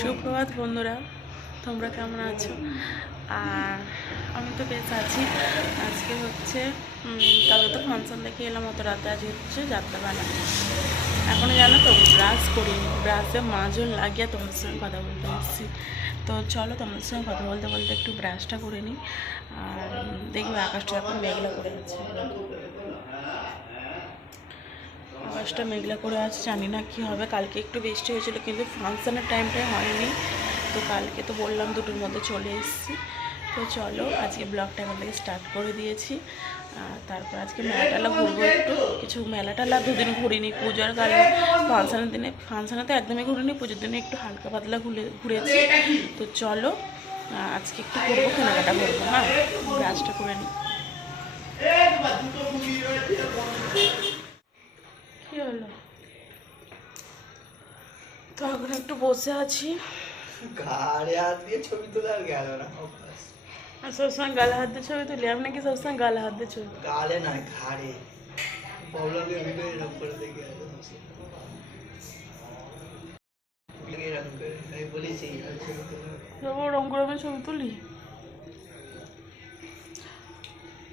সুপ্রভাত বন্ধুরা, তোমরা কেমন আছো? আর আমি তো বেশ আছি। আজকে হচ্ছে কালকে তো ফাংশন দেখে এলাম অত রাতে, আজ হচ্ছে যাত্রাপালা। এখনও জানো তো ব্রাশ করিনি, ব্রাশে মাজল লাগিয়ে তোমাদের সঙ্গে কথা বলতে এসেছি। তো চলো তোমাদের সঙ্গে কথা বলতে বলতে একটু ব্রাশটা করে নিই। আর দেখবে আকাশটা এখন মেঘলা করে আছে, আকাশটা মেঘলা করে আছে, জানি না কী হবে। কালকে একটু বৃষ্টি হয়েছিল কিন্তু ফাংশানের টাইমটাই হয়নি। তো কালকে তো বললাম 2টোর মধ্যে চলে এসেছি। তো চলো আজকে ব্লগটা এখান থেকে স্টার্ট করে দিয়েছি। তারপর আজকে মেলাটালা ঘুরবো, একটু কিছু মেলাটালা 2 দিন ঘুরিনি। পুজোর কারণে ফাংশানের দিনে, ফাংশানে তো একদমই ঘুরিনি, পুজোর দিনে একটু হালকা পাতলা ঘুরেছি। তো চলো আজকে একটু করবো, কেনাকাটা করবো। হ্যাঁ, ব্রাশটা করে নিই। কি হলো? তো এখন একটু বসে আছি, ঘাড়ে হাত দিয়ে ছবি তোলা আর গেল না। আর সবসময় গালে হাত দিয়ে ছবি তুলি, আমি নাকি সবসময় গালে হাত দিয়ে ছবি? গালে নয়, ঘাড়ে। প্রবলেম ভিডিও এরকম করে দেখে আমি বলেছি ওরকম করে আমি ছবি তুলি।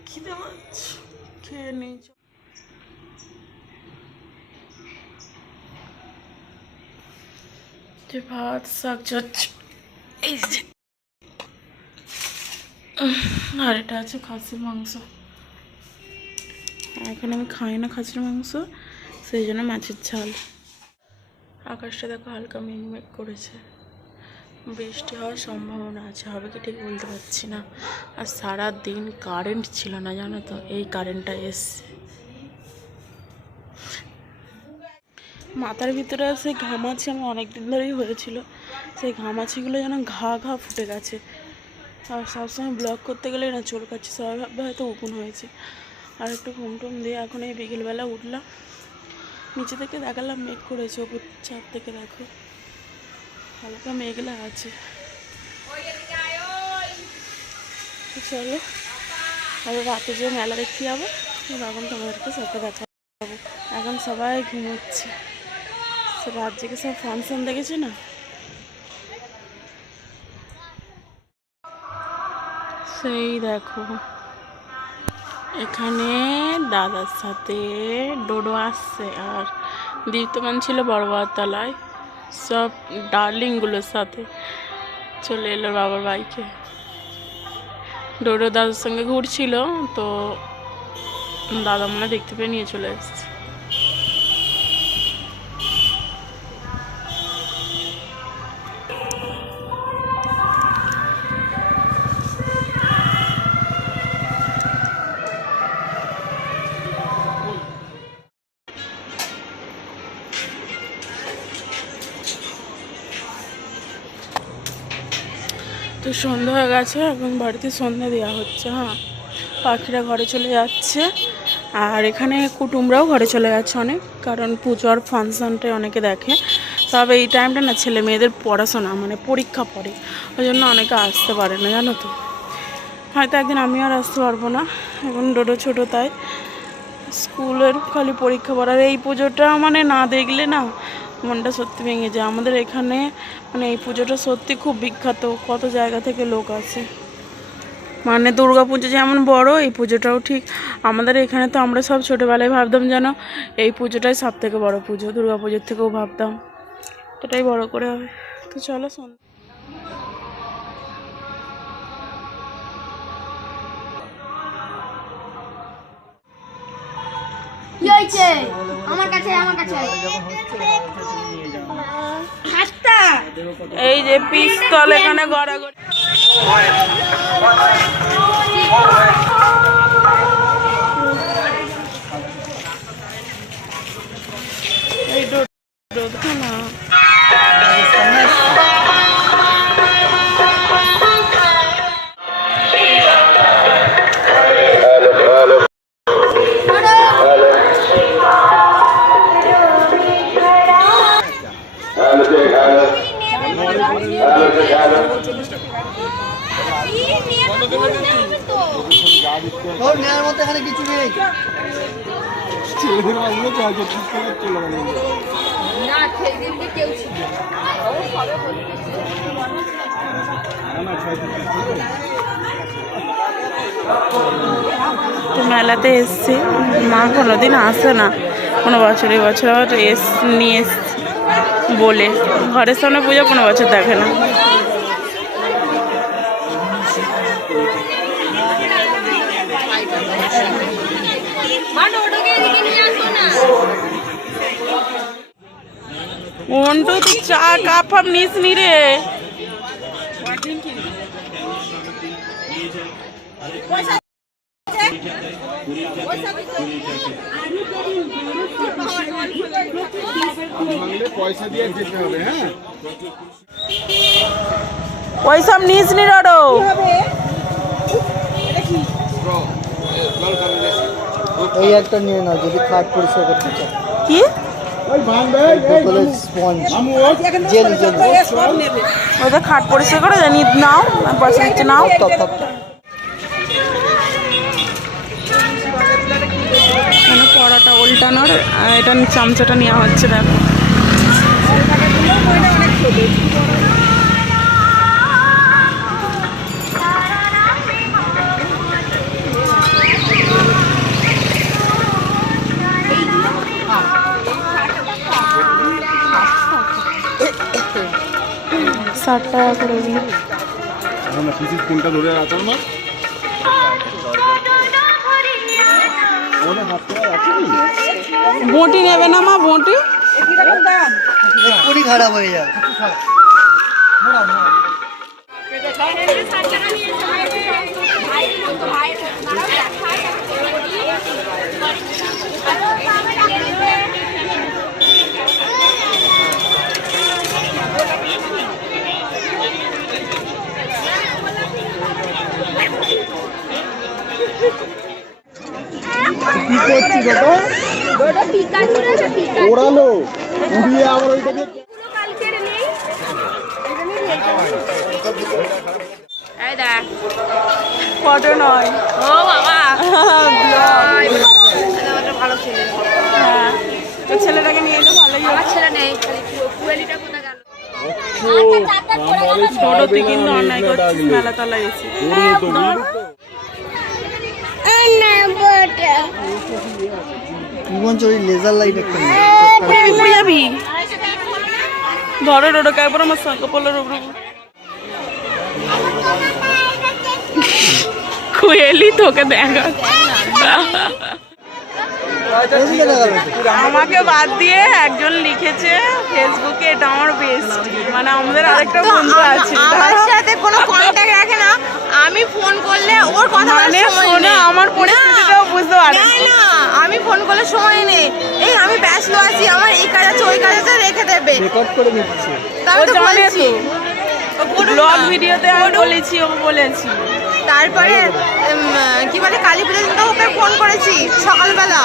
খিদে পাচ্ছে, খেয়ে নিই। যে ভাত শাক চচ্চড়ি, এই যে, আর এটা আছে খাসির মাংস। এখন আমি খাই না খাসির মাংস, সেই জন্য মাছের ঝাল। আকাশটা দেখো হালকা মেঘ করেছে, বৃষ্টি হওয়ার সম্ভাবনা আছে, হবে কি ঠিক বলতে পারছি না। আর সারা দিন কারেন্ট ছিল না, জানো তো, এই কারেন্টটা এসছে। মাথার ভিতরে আছে ঘামাচি, আমার অনেকদিন ধরেই হয়েছিল, সেই ঘামাচিগুলো যেন ঘা ঘা ফুটে গেছে। আর সবসময় ব্লগ করতে গেলে না চোর কাছে, সবাই ভাববে হয়তো উকুন হয়েছে। আর একটু ঘুম টুম দিয়ে এখন এই বিকেলবেলা উঠলাম, নিচে থেকে দেখালাম মেঘ করেছে, ওপর ছাদ থেকে দেখো হালকা মেঘলা আছে। চলো আর রাতে যে মেলা দেখতে যাবো, তখন তোমাদেরকে সাথে দেখাবো। এখন সবাই ঘুমোচ্ছে, রাত জেগে সব ফাংশন দেখেছে না। সেই দেখো এখানে দাদার সাথে ডোডো আসছে, আর দীপ্তমান ছিল বড়বার তলায়, সব ডার্লিংগুলোর সাথে চলে এলো বাবার বাইকে। ডোডো দাদার সঙ্গে ঘুরছিল, তো দাদা মনে দেখতে পেয়ে নিয়ে চলে এসেছে। তো সন্ধ্যা হয়ে গেছে, এখন বাড়িতে সন্ধ্যা দেওয়া হচ্ছে। হ্যাঁ, পাখিরা ঘরে চলে যাচ্ছে, আর এখানে কুটুমরাও ঘরে চলে যাচ্ছে অনেক, কারণ পুজোর ফাংশানটাই অনেকে দেখে। তবে এই টাইমটা না ছেলে মেয়েদের পড়াশোনা মানে পরীক্ষা পড়ে, ওই জন্য অনেকে আসতে পারে না, জানো তো। হয়তো একদিন আমি আর আসতে পারবো না, এখন ডোডো ছোটো, তাই স্কুলের খালি পরীক্ষা পড়ার। এই পুজোটা মানে না দেখলে না মনটা সত্যি ভেঙে যায়। আমাদের এখানে মানে এই পুজোটা সত্যি খুব বিখ্যাত, কত জায়গা থেকে লোক আসে। মানে দুর্গা পুজো যেমন বড়, এই পুজোটাও ঠিক। আমাদের এখানে তো আমরা সব ছোটোবেলায় ভাবতাম যেন এই পুজোটাই সব থেকে বড়ো পুজো, দুর্গা পুজোর থেকেও ভাবতাম এটাই বড় করে হবে। তো চলো এই যে পিস্তল এখানে গড়াগড়ি। এই না তোর নেওয়ার মতো এখানে কিছু নেই। ছেলেদের মাঝে চলে না খেয়ে দিন কেউ ছিল। তো মেলাতে এসছি, মা কোনোদিন আসে না, কোনো বছর এবছর আবার নিয়ে এসছি বলে। ঘরের সামনে পুজো কোনো বছর দেখে না। মন্টু তুই চা কাপ ফাপ নিস নি রে। পয়সা দিয়ে যেতে হবে। হ্যাঁ, ওইসব নিস নি রো। এই একটা নিয়ে নাও যদি খাট পরিষ্কার করতে চাও। কি বোতলের স্পঞ্জ জেল জেল ওদের খাট পরিষ্কার করে জানি নাও, আমি পয়সা দিচ্ছি নাও। এখানে পড়াটা উল্টানোর এটা চামচাটা নেওয়া হচ্ছে, দেখো। ষাট টাকা করে দিই। কোনটা ধরে রাখো না, বটি নেবে না মা? বটি এক্ষুনি খারাপ হয়ে যায়। কি করছি ওড়ালো উড়িয়ে আবার ওইটাকে ফটো নয়, ও বাবা ভালো ছেলে। হ্যাঁ, তো ছেলেটাকে নিয়ে এলে ভালোই আমার হবে। ছেলে নেই, কুয়েলিটা কোথা গেল? ছোটতে কিন্তু অন্যায় করছিস, মেলা তলায় এসে। কি বলছো ওই লেজার লাইট একটা পুড়ে যাবি। ধরো ডোডো কাপড় আমার সঙ্গে পড়লোর উপরে কুয়েলি তোকে দেখা। আমাকে বাদ দিয়ে একজন লিখেছে ফেসবুকে, এটা আমার বেস্ট, মানে আমাদের আরেকটা বন্ধু আছে আমার সাথে কোনো কন্টাক্ট রাখে না, আমি ফোন করলে ওর কথা মানে বলার সময় শোনো, নেই। আমার পরিস্থিতিটাও বুঝতে পারে। না না, আমি ফোন করলে সময় নেই, এই আমি ব্যস্ত আছি, আমার এই কাজ আছে ওই কাজ আছে, রেখে দেবে। রেকর্ড করে নিচ্ছে। তাই ও তো জানে বলছি। তো ব্লগ ভিডিওতে আমি বলেছি, ও বলেছি। তারপরে কি বলে কালী পুজোর দিন তো ওকে ফোন করেছি সকালবেলা,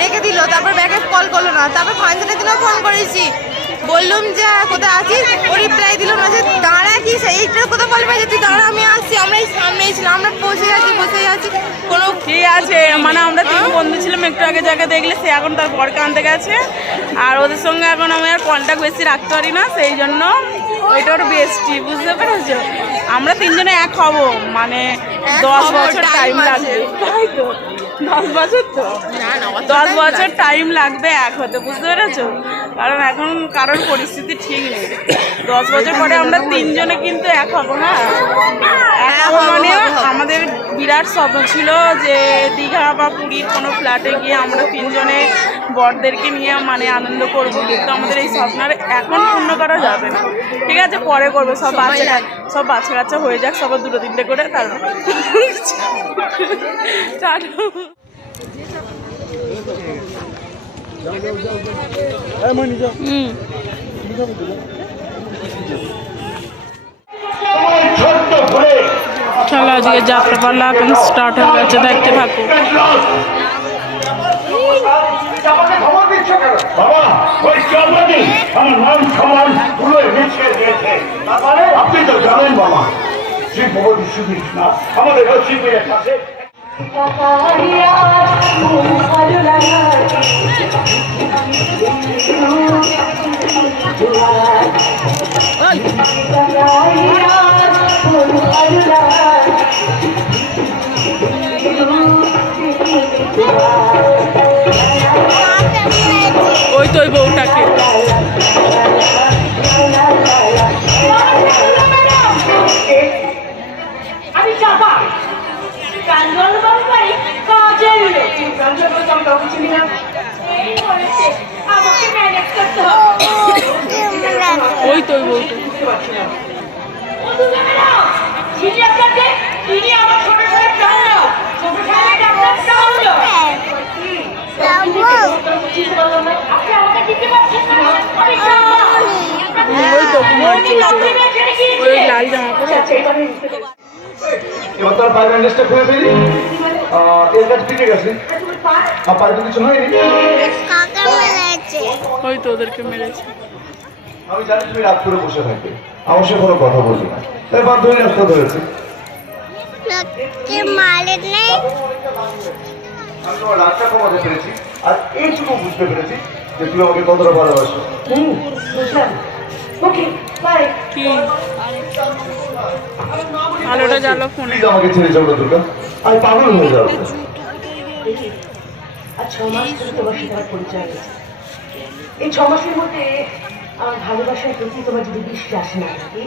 রেখে দিল, তারপর ব্যাকে কল করলো না। তারপর ফাংশনের দিনও ফোন করেছি, বললাম যে কোথায় আছিস, ও রিপ্লাই দিল না যে দাঁড়া কি এইটা কোথাও বলবে যে তুই দাঁড়া আমি আসছি, আমরা এই সামনেই ছিলাম, আমরা বসে আছি কোনো ঠিক আছে, মানে আমরা তিন বন্ধু ছিলাম, একটু আগে যাকে দেখলে সে এখন তার বরকে আনতে গেছে, আর ওদের সঙ্গে এখন আমি আর কন্ট্যাক্ট বেশি রাখতে পারি না, সেই জন্য ওইটা ওর বেস্টি, বুঝতে পেরেছো? আমরা তিনজনে এক হব, মানে 10 বছর টাইম লাগবে, তাই তো 10 বছর, তো 10 বছর টাইম লাগবে এক হতে, বুঝতে পেরেছো? কারণ এখন কারোর পরিস্থিতি ঠিক নেই, 10 বছর পরে আমরা তিনজনে কিন্তু এক হব। হ্যাঁ, এক হব মানে আমাদের বিরাট স্বপ্ন ছিল যে দীঘা বা পুরীর কোনো ফ্ল্যাটে গিয়ে আমরা তিনজনে বরদেরকে নিয়ে মানে আনন্দ করবো, কিন্তু আমাদের এই স্বপ্ন আর এখন পূর্ণ করা যাবে না। ঠিক আছে, পরে করবো, সব বাচ্চা কাচ্চা হয়ে যাক, সবার 2-3টে করে, তারপর চলো আজকে যাত্রা পালা এখন স্টার্ট হয়ে গেছে, দেখতে থাকো। বাবা ওই চাপাতি আমার মান সম্মান পুরো মিশিয়ে দিয়েছে। আপনি তো জানেন বাবা, শ্রী ভগবতী শ্রীকৃষ্ণ আমাদের শিবের কাছে Oh, ওই তো ওই বউটাকে। আমি চাপা কাঞ্জল বাবু বাড়ি কাজে এলো কাঞ্জল বাবু আমি কাউকে চিনি না এই বলেছে আমাকে ম্যানেজ করতে হবে ওই তো ওই বউটা। বুঝতে পারছি না ও তুমি না চিনি আপনাকে তিনি আমার ছোট সাহেব চাও ছোট সাহেব ডাক্তার চাও আপনি আমাকে দিতে পারছেন না আমি চাপা ওই তো কুমার চৌধুরী, ওই লাল জামা পরে। আচ্ছা এবারে বুঝতে পারছি এবার তার পায়ের ব্যান্ডেজটা খুলে ফেলি। এর কাছে টিকে গেছে, আর পায়ে তো কিছু হয়নি। ওই তো ওদেরকে মেরেছে। আমি জানি তুমি রাত করে বসে থাকবে, আমার সাথে কোনো কথা বলবে না, তাই বাধ্য হয়ে রাস্তা ধরেছে। আমি তোমার রাগটা কমাতে পেরেছি, আর এইটুকু বুঝতে পেরেছি যে তুমি আমাকে কতটা ভালোবাসো। বুঝলাম ওকে বাই কি আলোটা জ্বালো ফোনে। প্লিজ আমাকে ছেড়ে যাও না দুর্গা, আমি পাগল হয়ে যাবো। আর 6 মাস ধরে তোমার সাথে আমার পরিচয় হয়েছে এই 6 মাসের মধ্যে আমার ভালোবাসার প্রতি তোমার যদি বিশ্বাস না থাকে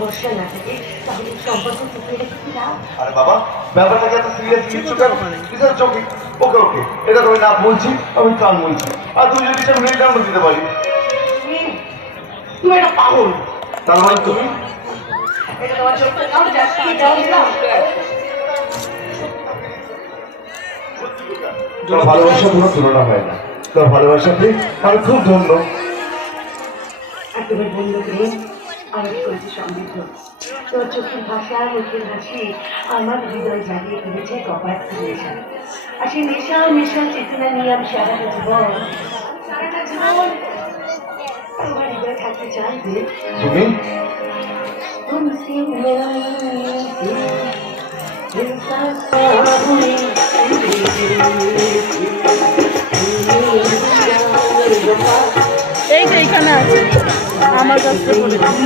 ভরসা না থাকে তাহলে সম্পর্ক টিকে রেখে কি লাভ আরে বাবা, ব্যাপারটাকে এত সিরিয়াস নিচ্ছ কেন? এটা চোখে ওকে ওকে, এটা তুমি না বলছি, আমি কান বলছি, আর তুমি যদি চাও মেয়ে কান দিতে পারি। তুমি একটা পাগল তার মানে তুমি এটা তোমার চোখে নাও যাচ্ছি দাও দাও তোমার ভালোবাসার কোনো তুলনা হয় না, তোমার ভালোবাসাতে আমি খুব ধন্য। আর তোমার বন্ধু প্রেম আমি করেছি সমৃদ্ধ তোমার চোখের ভাষা মুখের হাসি আমার হৃদয় জাগিয়ে তুলেছে কপাট নেশা আর সেই নেশা নেশা চেতনা নিয়ে আমি সারাটা জীবন তোমার হৃদয় থাকতে চাইবে তুমি तुमसे मेरा दिल का साबुन এই যে এইখানে আছে আমার কাছে বলেছে।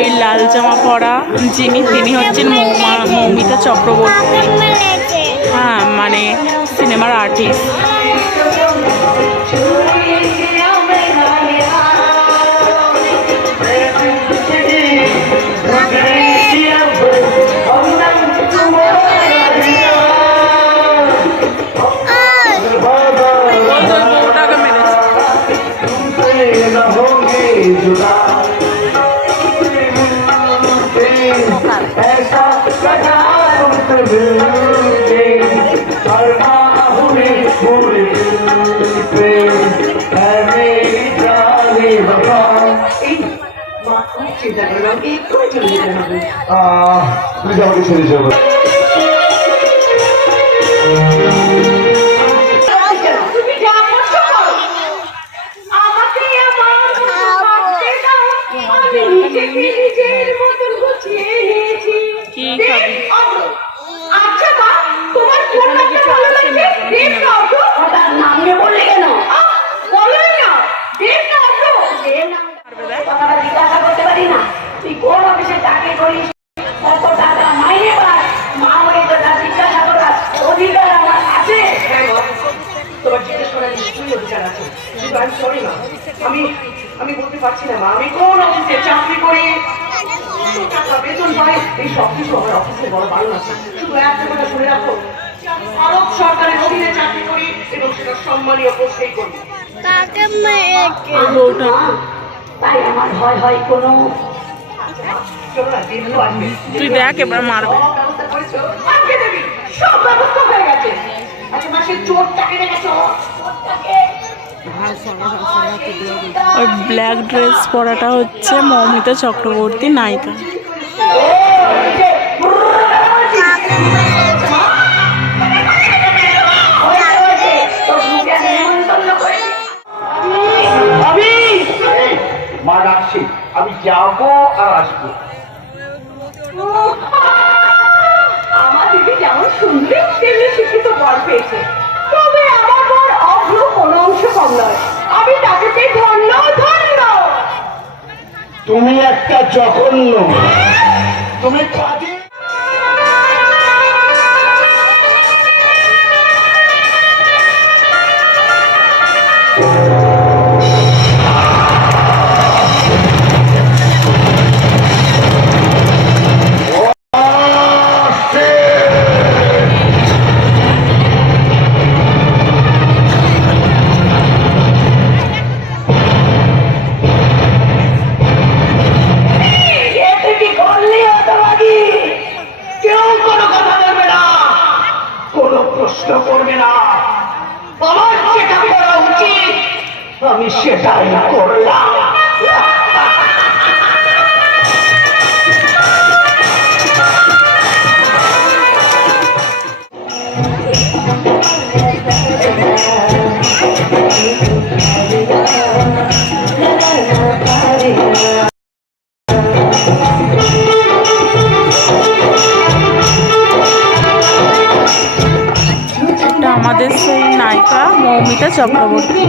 এই লাল জামা পরা যিনি তিনি হচ্ছেন মৌমিতা চক্রবর্তী। হ্যাঁ মানে সিনেমার আর্টিস্ট। বউটাকে মেরেছে। চিন্তা করলাম একটু চলে যেতে হবে প্লিজ আমাকে ছেড়ে যাবো। তুমি যা করছো করো। আমাকে আমার ভাবতে দাও। আমি নিজেকে নিজের মতন গুছিয়ে নিয়েছি। কি খাবি? আচ্ছা মা, তোমার কোনটা কিছু ভালো আসে না, লাগছে? কোনো দেব না অটো? ওটার নাম নিয়ে বললে কেন? বলোই না। দেব না অটো? দেব না। কথাটা জিজ্ঞাসা করতে পারি না। তুই কোন অফিসে চাকরি করিস? কত টাকা মাইনে পাস? মা বলে তো তার জিজ্ঞাসা করার অধিকার আমার আছে। তোমার জিজ্ঞেস করার নিশ্চয়ই অধিকার আছে, কিন্তু আমি সরি মা, আমি বলতে পারছি না মা, আমি কোন অফিসে চাকরি করি, কত টাকা বেতন পাই, এই সব কিছু আমার অফিসে বড় বারণ আছে। শুধু একটা কথা শুনে রাখো, ভারত সরকারের অধীনে চাকরি করি এবং সেটা সম্মানীয় পোস্টেই করি। বউটা তাই আমার ভয় হয় কোনো চলো না, দিন তো আসবে। তুই দেখ এবার মারবে। সব ব্যবস্থা করেছো? আজকে দেবী, সব ব্যবস্থা হয়ে গেছে। আচ্ছা মা, সেই চোরটাকে দেখেছো? চোরটাকে ওই ব্ল্যাক ড্রেস পরাটা হচ্ছে মৌমিতা চক্রবর্তী নায়িকা। মা ডাকছি, আমি যাবো আর আসবো। আমার দিদি যেমন সুন্দরী তেমনি শিক্ষিত বর পেয়েছে, তবে আমার বর অভ্র কোনো অংশ কম নয়। আমি তাকে পেয়ে ধন্য ধন্য। তুমি জঘন্য। তুমি পাজি। তুমি করলি হতভাগী, কেউ কোনো কথা বলবে না, কোনো প্রশ্ন করবে না। আমার যেটা করা উচিত আমি সেটাই করলাম। এটা আমাদের সেই নায়িকা মৌমিতা চক্রবর্তী।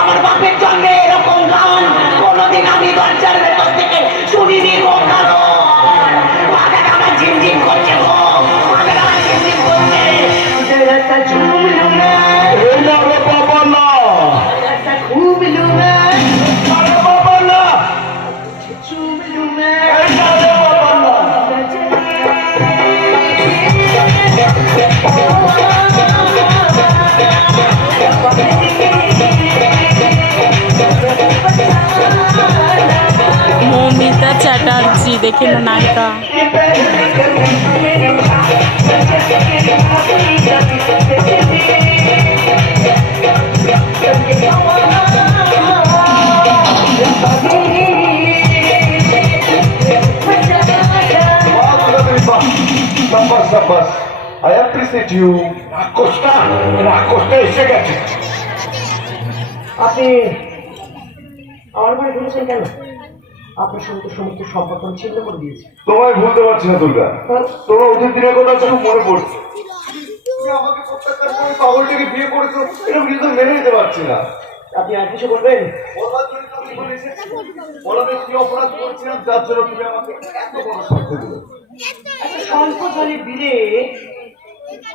আমার বাপের জন্মে এরকম গান কোনদিন আমি দরজার ভেতর থেকে শুনিনি গো। মাথাটা আমার ঝিমঝিম করছে গো, মাথাটা আমার ঝিমঝিম করছে। একটা ঝুম লুমে, বাবা না, একটা খুব লুমে, বাবা না, ঝুম লুমে। বাবা না। মৌমিতা চ্যাটার্জি, দেখে না নায়িকা। I appreciate you. রাক্ষসটা এসে গেছে। আপনি আমার বাড়ি বলেছেন কেন? আপনার সঙ্গে তো সমস্ত সম্পর্ক ছিন্ন করে দিয়েছে। তোমায় ভুলতে পারছি না দুর্গা, তোমার অতীত দিনের কথা খুব মনে পড়ছে। তুমি আমাকে প্রত্যাখ্যান করে পাগলটিকে বিয়ে করেছো, এটা কিন্তু মেনে নিতে পারছি না। আপনি আর কিছু বলবেন? বলবার জন্য তো আমি বলে এসেছি। বলো আমি কি অপরাধ করেছিলাম যার জন্য তুমি আমাকে এত বড় শাস্তি দিলে? আচ্ছা, সম্পদলে বিলে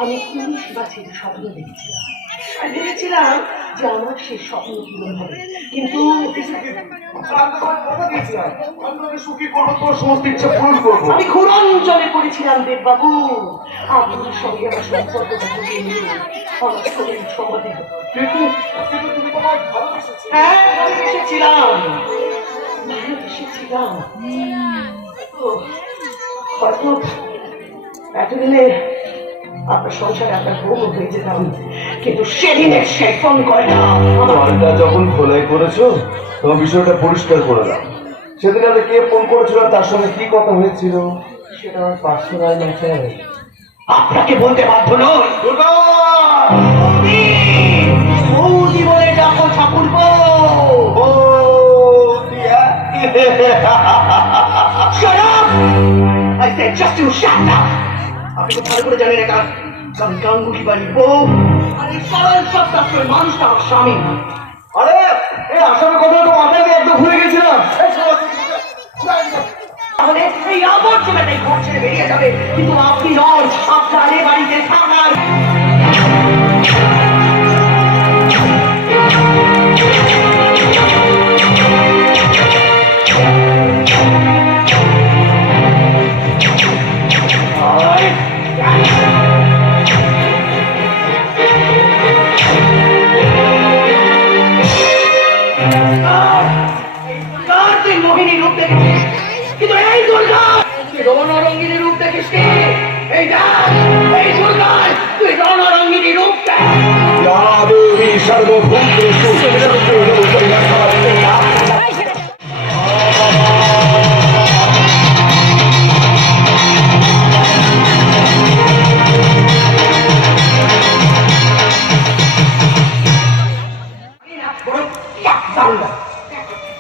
আমি 19 বছরের স্বপ্ন দেখেছিলাম আর ভেবেছিলাম যে আমার সেই স্বপ্ন পূরণ হবে, কিন্তু কথা দিয়েছিলাম আমি তোমাকে সুখী করবো, তোমার সমস্ত ইচ্ছা পূরণ করবো। আমি ঘুরঞ্জলে পড়েছিলাম দেববাবু। আপনার সঙ্গে আমার সম্পর্কটা ঘুরিয়ে নিয়ে আমার শরীর সমাধি হতো। কিন্তু কিন্তু তুমি তোমায় ভালোবেসেছি। হ্যাঁ, ভালোবেসেছিলাম, ভালোবেসেছিলাম। ও, হয়তো এতদিনে আপনার সংসারে আপনার বউ হয়ে যেতাম, কিন্তু সেদিনের সেই ফোন করে না দরজা যখন খোলাই করেছো তোমার বিষয়টা পরিষ্কার করে দাও। সেদিন আমি কে ফোন করেছিল, তার সঙ্গে কি কথা হয়েছিল সেটা আমার পার্সোনাল ম্যাটার। আপনাকে বলতে বাধ্য নই। বৌদি বলে ডাকো ঠাকুরপো। Shut up! I said just you shut up! আপনি তো ভালো করে জানেন এটা কারণ গাঙ্গুলি বাড়ির বউ আর এই সরল সত্যাত্মক মানুষটা আমার স্বামী। আরে এই আসামের কথা তো মাথায় দিয়ে একদম ভুলে গেছিলাম। তাহলে এই আবর্জনাটাই ঘর ছেড়ে বেরিয়ে যাবে, কিন্তু আপনি নন। আপনার এ বাড়িতে থাকার এই দেখ, এই দুর্গায় তুই রণরঙ্গিনী রূপ দেখ। সর্বভূতেষু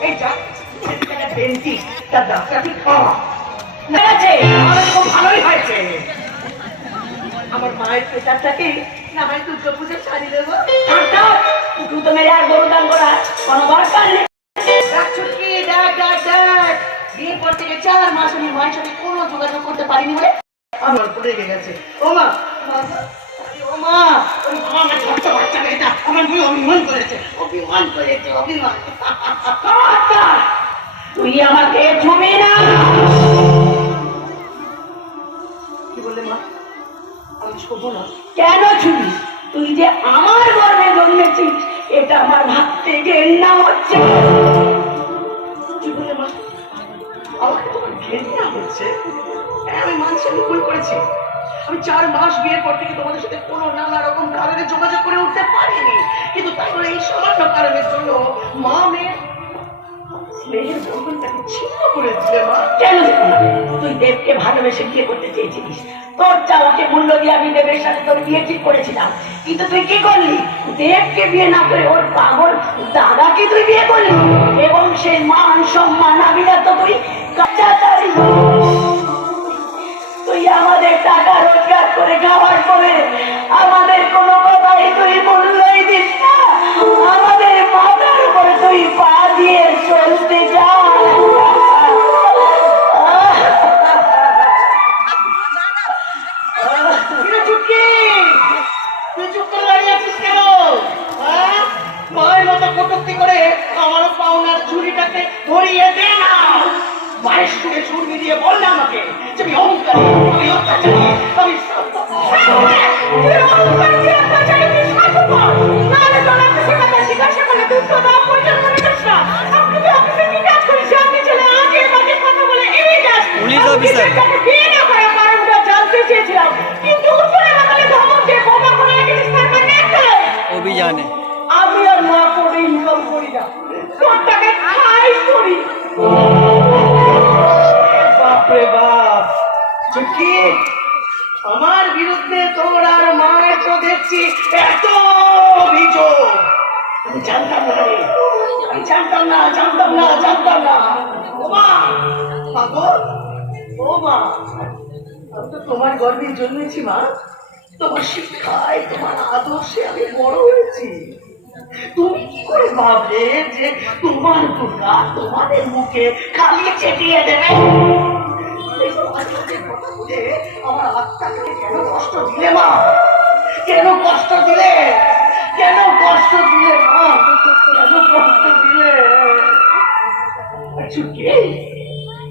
এই যা ডেন্টিস্ট তার ডাক্তারটি খাওয়া আমার খুব ভালোই হয়েছে। আমার মায়ের পেশারটাকে না হয় দুর্গা পুজোর শাড়ি দেবো। তুই তো মেরে আর গরু দান করা কোনো দরকার নেই। ছুটকি দেখ দেখ দেখ, বিয়ের পর থেকে 4 মাস আমি মায়ের সাথে কোনো যোগাযোগ করতে পারিনি বলে আমার পড়ে গেছে। ও মা, ও মা, ওই আমার ছোট্ট বাচ্চা মেয়েটা আমার মেয়ে অভিমান করেছে, অভিমান করেছে, অভিমান। তুই আমাকে ছুবি না। কি বললে মা? আমি ছোবো না। কেন ছুবি? তুই যে আমার গর্ভে জন্মেছিস এটা আমার ভাবতে ঘেন্না হচ্ছে। কি বললে মা? আমাকে তোমার ঘেন্না হচ্ছে? আমি মানছি আমি ভুল করেছি। আমি 4 মাস বিয়ের পর থেকে তোমাদের সাথে কোনো নানা রকম কারণে যোগাযোগ করে উঠতে পারিনি, কিন্তু তাই বলে এই সামান্য কারণের জন্য মা মেয়ের স্নেহের বন্ধনটাকে ছিন্ন করে দিলে মা। কেন তুই দেবকে ভালোবেসে বিয়ে করতে চেয়েছিলিস, তোর চাওয়াকে মূল্য দিয়ে আমি দেবের সাথে তোর বিয়ে ঠিক করেছিলাম, কিন্তু তুই কি করলি? দেবকে বিয়ে না করে ওর পাগল দাদাকে তুই বিয়ে করলি, এবং সেই মান সম্মান আমি তো তুই কাঁচাতারি। তুই আমাদের টাকা রোজগার করে খাওয়ার পরে আমাদের কোনো কথাই তুই মূল্যই দিস না, আমাদের মাথার উপরে তুই পা দিয়ে চলতে যা। তুই চুপ করে দাঁড়িয়ে আছিস কেন? মায়ের মতো কটূক্তি করে আমার পাওনার ঝুড়িটাকে ধরিয়ে দে না। মায়ের সুরে সুর মিলিয়ে বললে আমাকে যে আমি অহংকারী, আমি অত্যাচারী, আমি অভিযানে আমি আর মা করে ইনকাম করি না, তোর টাকা খাই করি। বাপরে বাপ, চুটকি, আমার বিরুদ্ধে তোর আর মায়ের তো দেখছি এত অভিযোগ। আমি জানতাম না রে, আমি জানতাম না, জানতাম না, জানতাম না। ও মা, পাগল, ও মা, আমি তো তোমার গর্ভে জন্মেছি মা। তোমার শিক্ষায়, তোমার আদর্শে আমি বড় হয়েছি। তুমি কি করে ভাবলে যে তোমার দুর্গা তোমাদের মুখে খালি চেটিয়ে দেবে? আমার আত্মাকে কেন কষ্ট দিলে মা? কেন কষ্ট দিলে? কেন কষ্ট দিলে মা? কেন কষ্ট দিলে?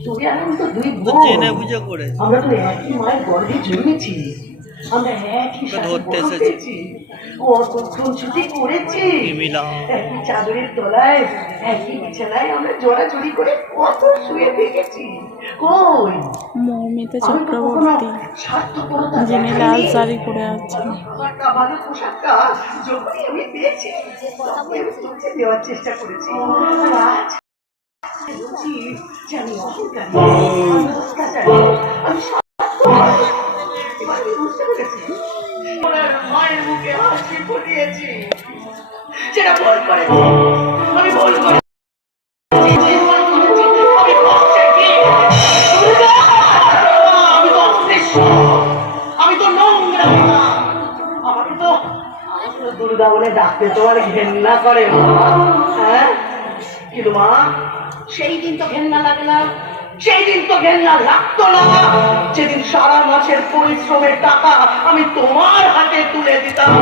তুমি আর আমি তো 2 বোন, আমরা তো একই মায়ের গর্ভে জন্মেছি, আমরা একই সাথে বড় হয়েছি, কতক্ষণ ছুটি করেছি, একই চাদরের তলায় একই বিছানায় আমরা জড়াজড়ি করে কত শুয়ে দেখেছি। কই মৌমিতা চক্রবর্তী, যিনি লাল শাড়ি পরে আছেন। আমারটা ভালো পোশাকটা যখনই আমি পেয়েছি তখনই আমি তুলতে দেওয়ার চেষ্টা করেছি। আর আজ বলছি যে আমি অহংকারী, আমি অত্যাচারী, আমি স্বার্থপর। এবার আমি বুঝতে পেরেছি মায়ের মুখে হাসি ফুটিয়েছি, সেটা ভুল করেছি, আমি ভুল করেছি। আমি তো নোংরা, আমাকে তো দুর্গা বলে ডাকতে তোমার ঘেন্না করে মা। হ্যাঁ, কিন্তু মা সেই দিন তো ঘেন্না লাগে না, সেই দিন তো ঘেন্না লাগতো না যেদিন সারা মাসের পরিশ্রমের টাকা আমি তোমার হাতে তুলে দিতাম,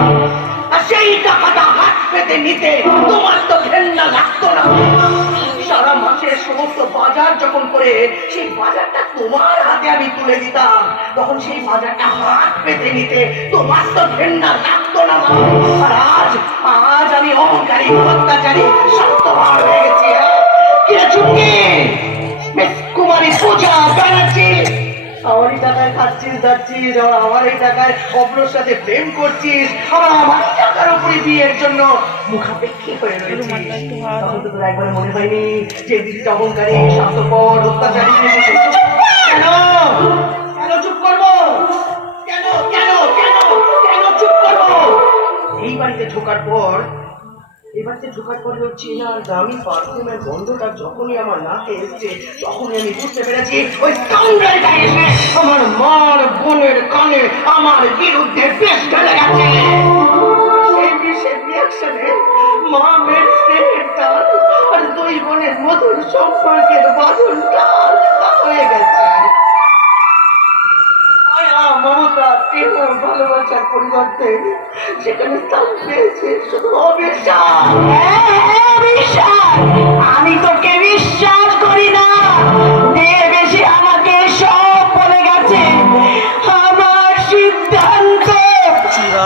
আর সেই টাকাটা হাত পেতে নিতে তোমার তো ঘেন্না লাগতো না। সারা মাসের সমস্ত বাজার যখন করে সেই বাজারটা তোমার হাতে আমি তুলে দিতাম, তখন সেই বাজারটা হাত পেতে নিতে তোমার তো ঘেন্না লাগতো না মা। আর আজ আজ আমি অহংকারী, অত্যাচারী, স্বার্থপর হয়ে গেছি। কে চুপকে মিস কুমারী পূজা ব্যানার্জি, আমারই টাকায় খাচ্ছিস যাচ্ছিস, আবার আমারই টাকায় অপরের সাথে প্রেম করছিস, আবার আমার টাকার উপরে বিয়ের জন্য মুখাপেক্ষী হয়ে রয়েছিস। তখন তো তোর একবার মনে হয়নি যে দিদিটা অহংকারী, স্বার্থপর, অত্যাচারী? কেন কেন চুপ করবো? কেন কেন কেন কেন চুপ করবো? এই বাড়িতে ঢোকার পর ওই চেনার দামি পারফিউমের গন্ধটা যখনই আমার নাকে এসছে, তখনই আমি বুঝতে পেরেছি ওই কামড়াটা এসে আমার মার বোনের কানে আমার বিরুদ্ধে বেশ ঢেলে গেছে। সেই বিষের রিয়াকশনে মা মেয়ের স্নেহের টান আর দুই বোনের মধুর সম্পর্কের বাঁধনটা হয়ে গেছে। মমতা প্রেম ভালোবাসার পরিবর্তে সেখানে স্থান পেয়েছে শুধু অবিশ্বাস। আমি তোকে বিশ্বাস করি না। বেশি আমাকে সব বলে গেছে। আমার সিদ্ধান্ত,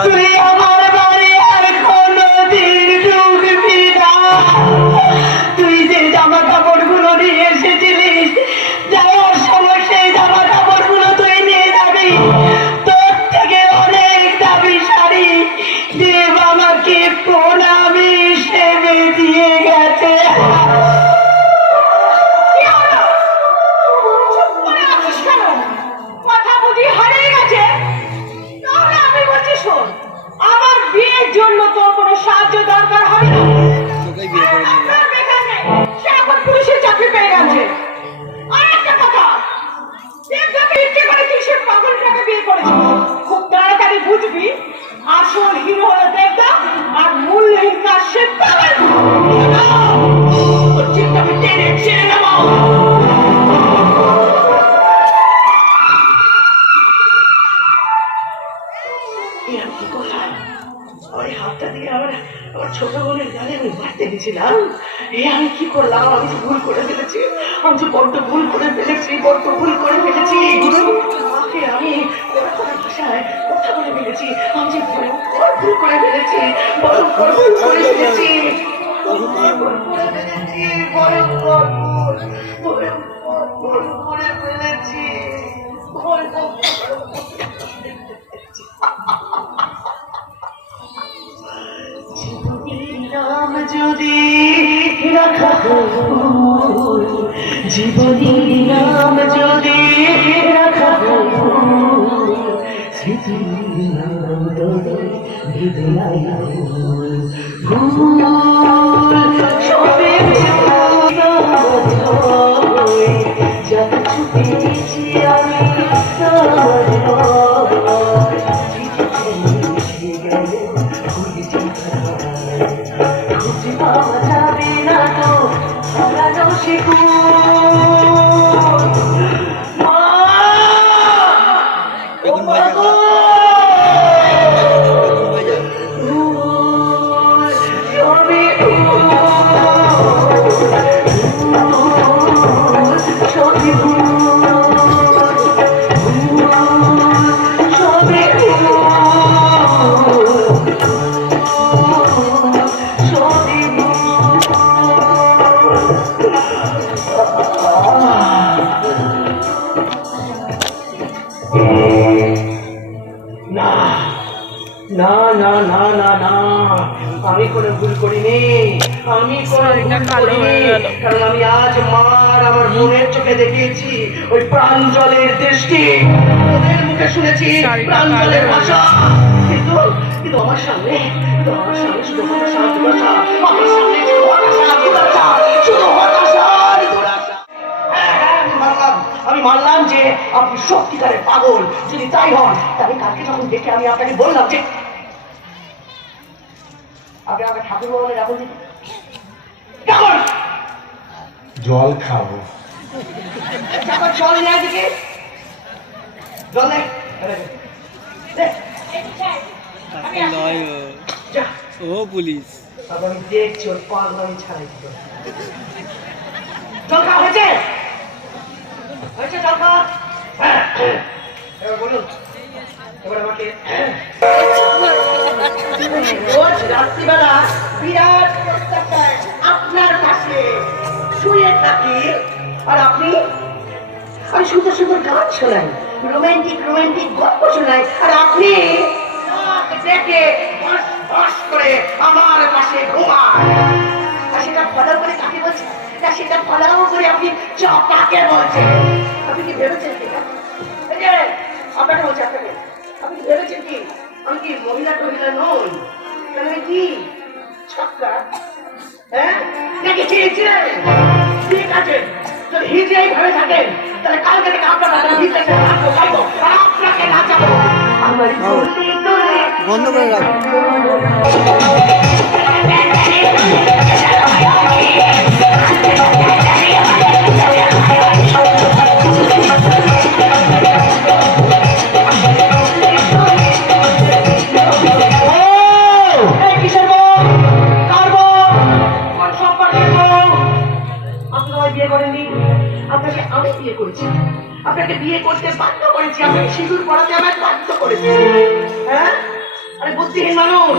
তুই আমার বাড়ি আর কোনোদিন ঢুকবি না। তুই যে জামা কাপড়গুলো নিয়ে এসেছিলিস, যাওয়ার সময় সেই জামা কাপড়গুলো তুই নিয়ে যাবি। তোর থেকে অনেক দামি শাড়ি দেব আমাকে প্রণামী হিসেবে দিয়ে গেছে। কথা বুঝি হারিয়ে গেছে? তাহলে আমি বলছি শোন, আমার বিয়ের জন্য তোর কোনো সাহায্য দরকার হবে না। তোকেই বিয়ে করে নিলাম। তার বেকার নেই, সে এখন পুলিশের চাকরি পেয়ে গেছে। আর একটা কথা, দেবদাকে ইচ্ছে করে তুই সে পাগলটাকে বিয়ে করেছিস। খুব তাড়াতাড়ি বুঝবি আসল হিরো হলো দেবদা আর মূল হিরো সে পাগল। ওর চিন্তাকে টেনে ছেড়ে নামাও। কি করলাম? ওই হাতটা দিয়ে আমার ছোট বোনের গালে আমি মারতে গেছিলাম। আমি কি করলাম? আমি তো ভুল করে ফেলেছি। আমি তো বড্ড ভুল করে ফেলেছি। মাকে আমি ভাষায় কথা বলে ফেলেছি। আমি যে ভয়ঙ্কর ভুল করে ফেলেছি। ভয়ঙ্কর ভুল করে ফেলেছি। নাম যদি রাখা জীবনী, নাম যদি রাখা স্মৃতি, নাম যদি না না না না না, আমি কোনো ভুল করিনি। আমি কোনো ভুল করিনি, কারণ আমি আজ মার আমার বোনের চোখে দেখিয়েছি ওই প্রাঞ্জলের দৃষ্টি। ওদের মুখে শুনেছি প্রাঞ্জলের ভাষা। কিন্তু কিন্তু আমার সামনে শুধু হতাশা আর দুরাশা। আমার সামনে শুধু হতাশা আর দুরাশা, শুধু হতাশা আর দুরাশা। আমি মানলাম যে আপনি সত্যিকারের পাগল। যদি তাই হন, তাহলে কালকে যখন দেখে আমি আপনাকে বললাম যে আপনি আমাকে ঠাকুর ভবনে রাখুন, কেমন জল খাবো? জল নেয় দিকে, জল নেই। ও পুলিশ, আমি দেখছি ওর পাগলামি ছাড়াই দিত। জল খাওয়া হয়েছে? জল খাওয়া? এবার বলুন, এবার আমাকে রোজ রাত্রিবেলা বিরাট প্রত্যাশায় আপনার পাশে শুয়ে থাকি, আর আমি সুন্দর সুন্দর গান শোনাই, রোমান্টিক রোমান্টিক গল্প শোনাই, আর আপনি দেখে করে আমার পাশে ঘুমান। আর সেটা ফলো করে কাকে বলছেন? সেটা ফলো করে আপনি কাকে বলছেন? আপনি কি ভেবেছেন সেটা? এই যে আপনাকে বলছি, আপনাকে আপনি কি ভেবেছেন কি আমি কি মহিলা টহিলা নই? আমি কি ছক্কা? হ্যাঁ নাকি চেয়েছিলেন? ঠিক আছে, যদি হিজে এইভাবে থাকেন তাহলে কালকে থেকে আপনার আপনাকে নাচাবো। আমার বন্ধ করে রাখো। কিসের বউ? কার বউ? কোন সম্পর্কের বউ? আপনি আমায় বিয়ে করেননি, আপনাকে আমি বিয়ে করেছি, আপনাকে বিয়ে করতে বাধ্য করেছি, আপনাকে সিঁদুর পড়াতে আমায় বাধ্য করেছি। হ্যাঁ, আরে বুদ্ধিহীন মানুষ,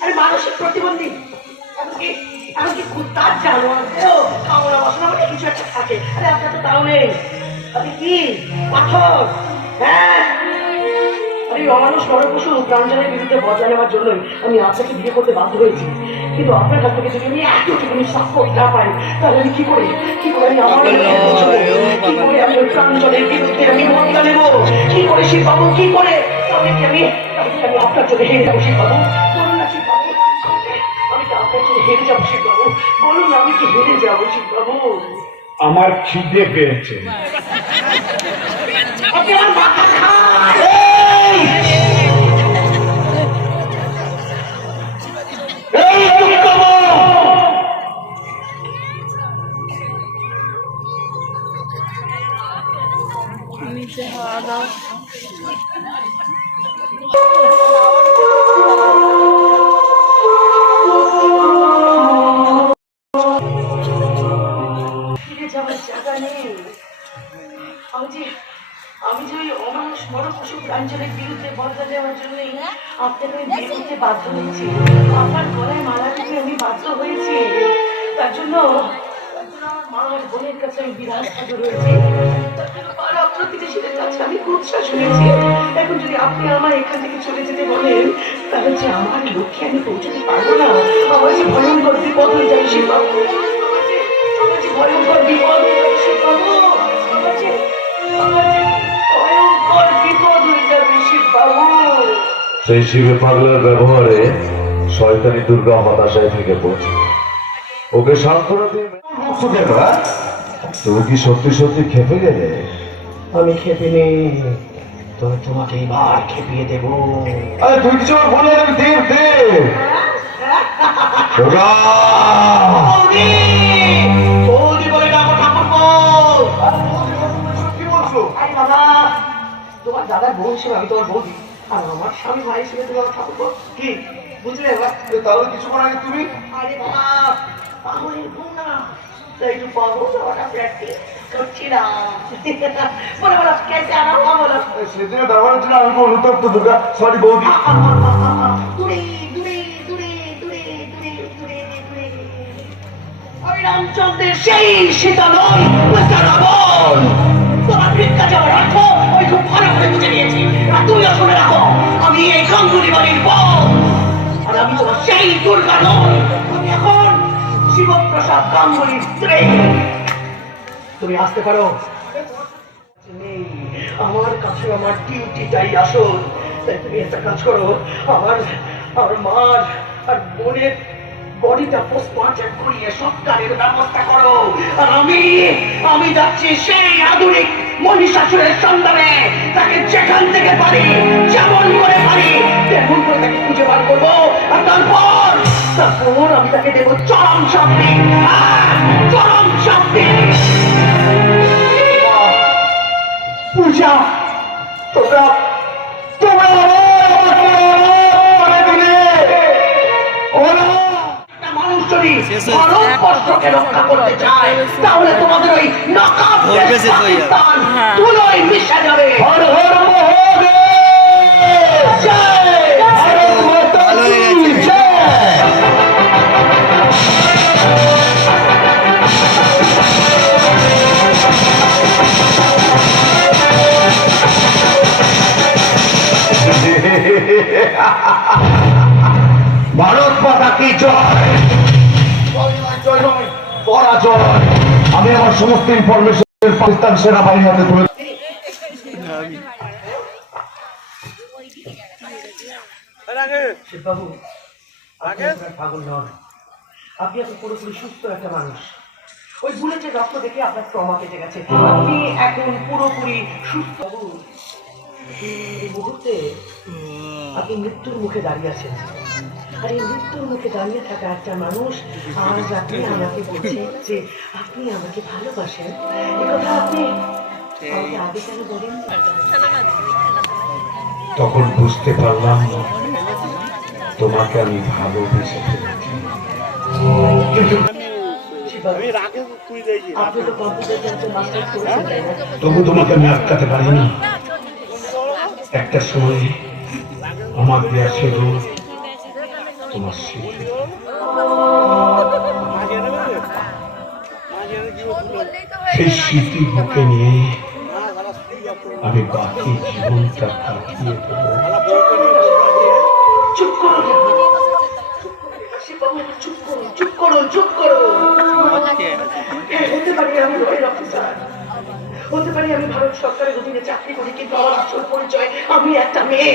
আরে মানসিক প্রতিবন্ধী, এমনকি কুত্তার জানোয়ারদেরও কামড়া বাসনা বলে কিছু একটা থাকে। আরে আপনার তো তাও নেই, আপনি কি পাথর? হ্যাঁ, আরে অমানুষ নরপশু প্রাঞ্জলের বিরুদ্ধে বদলা নেওয়ার জন্যই আমি আপনাকে বিয়ে করতে বাধ্য হয়েছি। কিন্তু আপনার কাছ থেকে যদি আমি এতটুকুনি সাপোর্ট না পাই তাহলে আমি কি করে আমি আমার কি করে আমি ওই প্রাঞ্জলের বিরুদ্ধে আমি বদলা নেবো? কি করে শিববাবু, কি করে? তাহলে কি আমি আপনার জন্য হেরে যাবো শিববাবু? বলুন না শিববাবু, আমি কি আপনার জন্য হেরে যাবো শিববাবু? বলুন আমি কি হেরে যাবো শিববাবু? আমার খিদে পেয়েছে। আপনি আমার মাথা খান। নিচে হাওয়া দাও। ফিরে যাওয়ার জায়গা নেই। আমি যে ওই অমানুষ নরপশু প্রাঞ্জলের বিরুদ্ধে বদলা নেওয়ার জন্যই আপনাকে আমি বিয়ে করতে বাধ্য হয়েছি। আপনার গলায় মালা দিতে আমি বাধ্য হয়েছি। তার জন্য আমার মা আর বোনের কাছে আমি বিরাট ভালো রয়েছি। পাড়া প্রতিবেশীদের কাছে আমি কুৎসা শুনেছি। এখন যদি আপনি আমার এখান থেকে চলে যেতে বলেন তাহলে যে আমার লক্ষ্যে আমি পৌঁছতে পারবো না। আমার যে ভয়ঙ্কর বিপদ হয়ে যাবে শিববাবু, আমার যে ভয়ঙ্কর বিপদ হয়ে যাবে শিববাবু, আমার যে ভয়ঙ্কর বিপদ হয়ে যাবে শিববাবু। সেই শিবে পাগলার ব্যবহারে শয়তানি দুর্গা হতাশায় থেকে পড়ছে। ওকে সান্ত্বনা দিয়ে মুক্ত কেন? তুমি কি সত্যি সত্যি খেপে গেলে? আমি খেপে নেই, তবে তোমাকে এবার খেপিয়ে দেবো। আরে তুই কিছু আমার বলে আমি দেব দেব বৌদি বলে ডাকো ঠাকুরপো। কি বলছো? আরে বাবা, তোমার দাদার বউ হিসেবে আমি তোমার বৌদি, আর আমার স্বামী ভাই হিসেবে তুমি আমার ঠাকুরপো। কি বুঝলে এবার? তাহলে কিছুক্ষণ আগে তুমি আরে বাবা, পাগলের ঘুম না, তাই একটু পাগল যাওয়াটা প্র্যাকটিস করছিলাম। বলো বলো, কেসে আনা হুয়া বলো। সেদিনে ব্যবহারের জন্য আমি অনুতপ্ত দুর্গা। সরি বৌদি। দূরে দূরে দূরে দূরে দূরে দূরে দূরে আমি রামচন্দ্রের সেই সীতা নই, মিস্টার রাবণ। তোমার ভিক্ষা যাওয়ার অর্থ আমি খুব ভালো করে বুঝে নিয়েছি। আর তুমিও শুনে রাখো, আমি এই গাঙ্গুলি বাড়ির বউ, আর আমি তোমার সেই দুর্গা নই। আমি এখন শিবপ্রসাদ গাঙ্গুলির স্ত্রী। তুমি আসতে পারো। নেই, আমার কাছে আমার ডিউটিটাই আসল। তাই তুমি একটা কাজ করো, আমার মার আর বোনের বডিটা পোস্টমর্টেম করিয়ে সৎকারের ব্যবস্থা করো। আর আমি যাচ্ছি সেই আধুনিক মহিষাসুরের সন্ধানে। তাকে যেখান থেকে পারি, যেমন করে পারি তেমন করে তাকে খুঁজে বার করবো। আর তারপর আমি তাকে দেবো চরম শাস্তি, চরম শাস্তি। পূজা, তোমরা মানুষ যদি ভারতবর্ষকে রক্ষা করতে চায় তাহলে তোমাদের ওই নকাব পাকিস্তান তুলোয় মিশে যাবে। হর হর মহাদেব, জয় ভারত মাতা কি জয়। ডাকি জয়। জয় নয়, জয় নয়, পরাজয়। আমি আমার সমস্ত ইনফরমেশন পাকিস্তান সেনাবাহিনীর হাতে তুলে শিববাবু, আপনি আপনার পাগল নন, আপনি এখন পুরোপুরি সুস্থ একটা মানুষ। ওই বুলেটের রক্ত দেখে আপনার ট্রমা কেটে গেছে, আপনি এখন পুরোপুরি সুস্থ। বাবু, এই মুহূর্তে আপনি মৃত্যুর মুখে দাঁড়িয়ে আছেন, আর এই মৃত্যুর মুখে দাঁড়িয়ে থাকা একটা মানুষ আজ আপনি আমাকে বলছেন যে আপনি আমাকে ভালোবাসেন। একথা আপনি আমাকে আগে কেন বলেন? তখন বুঝতে পারলাম তোমাকে আমি ভালোবেসে ফেলেছি। আপনি তো কম্পিউটার সায়েন্সের মাস্টার্স করেছেন, তাই না? তবু তোমাকে আমি আটকাতে পারিনি। একটা সময় আমার দেয়া সেদু তোমার স্মৃতি। সেই স্মৃতি বুকে নিয়ে আমি বাকি জীবনটা কাটিয়ে দেবো। চুপ করুন, শিববাবু, চুপ করুন, চুপ করুন, চুপ করুন। হ্যাঁ, হতে পারি আমি রয়েল অফিসার, হতে পারি আমি ভারত সরকারের অধীনে চাকরি করি, কিন্তু আমার আসল পরিচয় আমি একটা মেয়ে,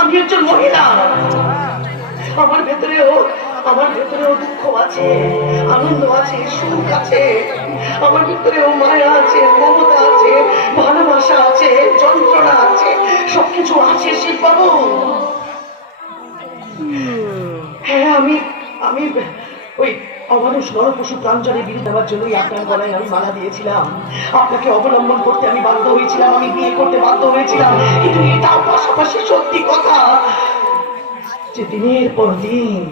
আমি একজন মহিলা। আমার ভেতরেও দুঃখ আছে, আনন্দ আছে, সুখ আছে, আমার ভেতরেও মায়া আছে, মমতা আছে, ভালোবাসা আছে, যন্ত্রণা আছে, সবকিছু আছে শিববাবু। হ্যাঁ, আমি ওই অমানুষ নরপশু প্রাঞ্জলের বিরুদ্ধে দেওয়ার জন্যই আপনার গলায় আমি মালা দিয়েছিলাম। আপনাকে অবলম্বন করতে আমি বাধ্য হয়েছিলাম, আমি বিয়ে করতে বাধ্য হয়েছিলাম, কিন্তু এটাও পাশাপাশি সত্যি কথা যে দিনের পর দিন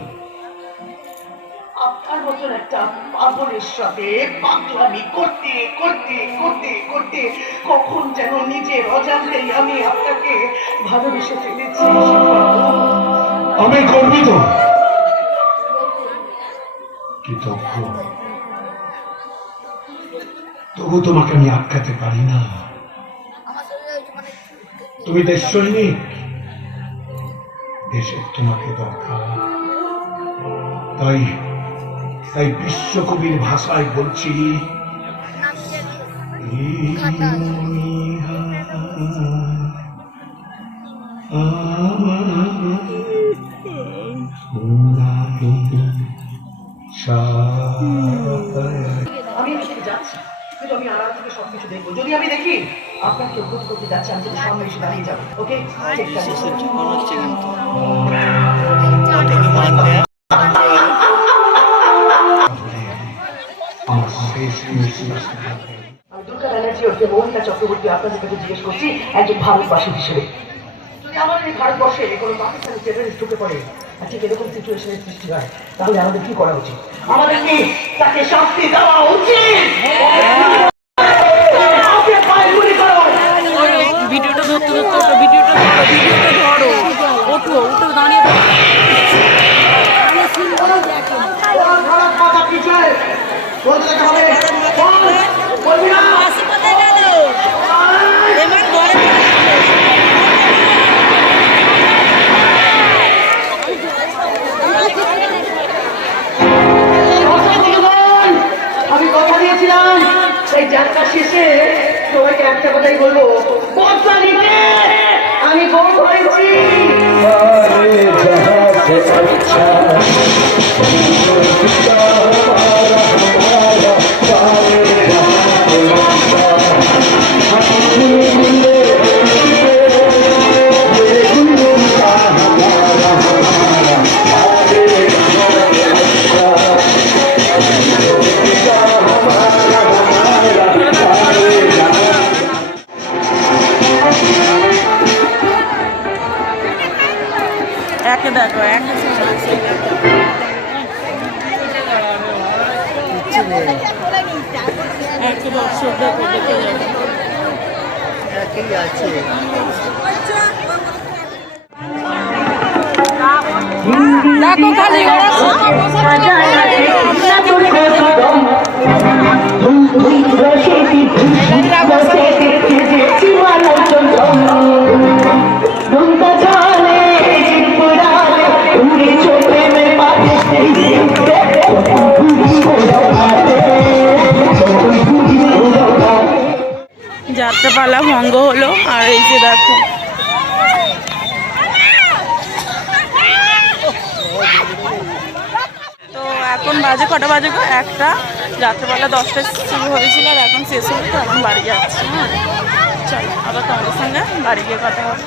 আপনার মতন একটা পাগলের সাথে পাগলামি করতে করতে করতে করতে কখন যেন নিজের অজান্তেই আমি আপনাকে ভালোবেসে ফেলেছি। আমি গর্বিত, কৃতজ্ঞ, তবু তোমাকে আমি আটকাতে পারি না। তুমি দেশ সৈনিক, দেশের তোমাকে দরকার। তাই বিশ্বকবির ভাষায় বলছি, আমি এখান থেকে যাচ্ছি, কিন্তু আমি আড়াল থেকে সবকিছু দেখবো। যদি আমি দেখি আপনার কেউ ক্ষতি করতে যাচ্ছে, আমি যদি সামনে এসে দাঁড়িয়ে যাবো। ওকে, আমি দুর্গা ব্যানার্জি ওকে মৌমিতা চক্রবর্তী আপনাদের কাছে জিজ্ঞেস করছি একজন ভারতবাসী হিসেবে, যদি আমাদের এই ভারতবর্ষে কোনো পাকিস্তানি টেররিস্ট ঢুকে পড়ে আর ঠিক এরকম সিচুয়েশনের সৃষ্টি হয়, তাহলে আমাদের কি করা উচিত? আমাদের কি তাকে শাস্তি দেওয়া উচিত? ভিডিওটা ভিডিওটা ধরো, ওঠো দাঁড়িয়ে আমি কথা দিয়েছিলাম এই যাত্রা শেষে তোমাকে একটা কথাই বলবো, বদলা নিতে আমি বউ হয়েছি। একে দেখো, একে দর্শক দেখো, দেখে যাবে। একই আছে। দেখো খালি চোখে পালা ভঙ্গ হলো। আর এই যে দেখো তো এখন বাজে কটা বাজে গো? 1টা। রাত্রেবেলা 10টায় শুরু হয়েছিল আর এখন শেষ হলো, তো এখন বাড়ি যাচ্ছি। হ্যাঁ চলো আবার তোমাদের সঙ্গে বাড়ি গিয়ে কথা হবে।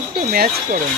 একটু ম্যাচ করেন।